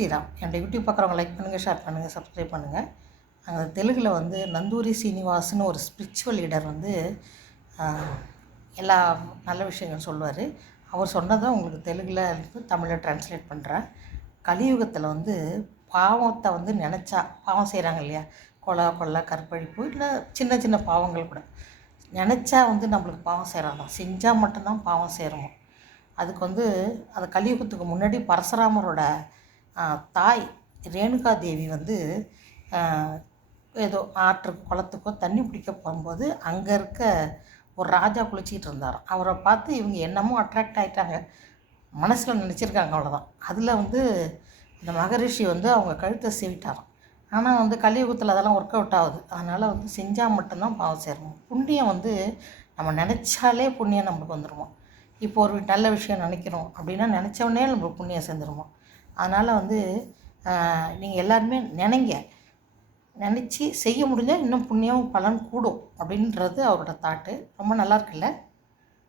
ஸ்ரீராம். என்னோடய யூடியூப் பார்க்குறவங்க லைக் பண்ணுங்கள், ஷேர் பண்ணுங்கள், சப்ஸ்கிரைப் பண்ணுங்கள். அங்கே தெலுங்கில் வந்து நந்தூரி சீனிவாசன் ஒரு ஸ்பிரிச்சுவல் லீடர் வந்து எல்லா நல்ல விஷயங்கள் சொல்லுவார். அவர் சொன்னதை உங்களுக்கு தெலுங்கில் இருந்து தமிழில் ட்ரான்ஸ்லேட் பண்ணுறேன். கலியுகத்தில் வந்து பாவத்தை வந்து நினச்சா, பாவம் செய்கிறாங்க இல்லையா, கொலை கற்பழிப்பு, இல்லை சின்ன சின்ன பாவங்கள் கூட நினச்சா வந்து நம்மளுக்கு பாவம் செய்கிறாதான், செஞ்சால் மட்டும்தான் பாவம் செய்கிறோம். அதுக்கு வந்து அந்த கலியுகத்துக்கு முன்னாடி பரசுராமரோட தாய் ரேணுகா தேவி வந்து ஏதோ ஆற்றுக்கு குளத்துக்கோ தண்ணி பிடிக்க போகும்போது அங்கே இருக்க ஒரு ராஜா குளிச்சிக்கிட்டு இருந்தாராம். அவரை பார்த்து இவங்க என்னமோ அட்ராக்ட் ஆகிட்டாங்க, மனசில் நினச்சிருக்காங்க, அவ்வளோதான். அதில் வந்து இந்த மகரிஷி வந்து அவங்க கழுத்தை சீவிட்டாராம். ஆனால் வந்து கலியுகத்தில் அதெல்லாம் ஒர்க் அவுட் ஆகுது. அதனால் வந்து செஞ்சால் மட்டும்தான் பாவம் சேரணும். புண்ணியம் வந்து நம்ம நினச்சாலே புண்ணியம் நம்மளுக்கு வந்துடுமா. இப்போ ஒரு நல்ல விஷயம் நினைக்கிறோம் அப்படின்னா நினச்சோடனே நம்மளுக்கு புண்ணியம் சேர்ந்துருமா. அதனால் வந்து நீங்கள் எல்லாருமே நினச்சி செய்ய முடிஞ்சால் இன்னும் புண்ணியம் பலன் கூடும் அப்படின்றது அவரோட தாட்டு. ரொம்ப நல்லா இருக்குல்ல.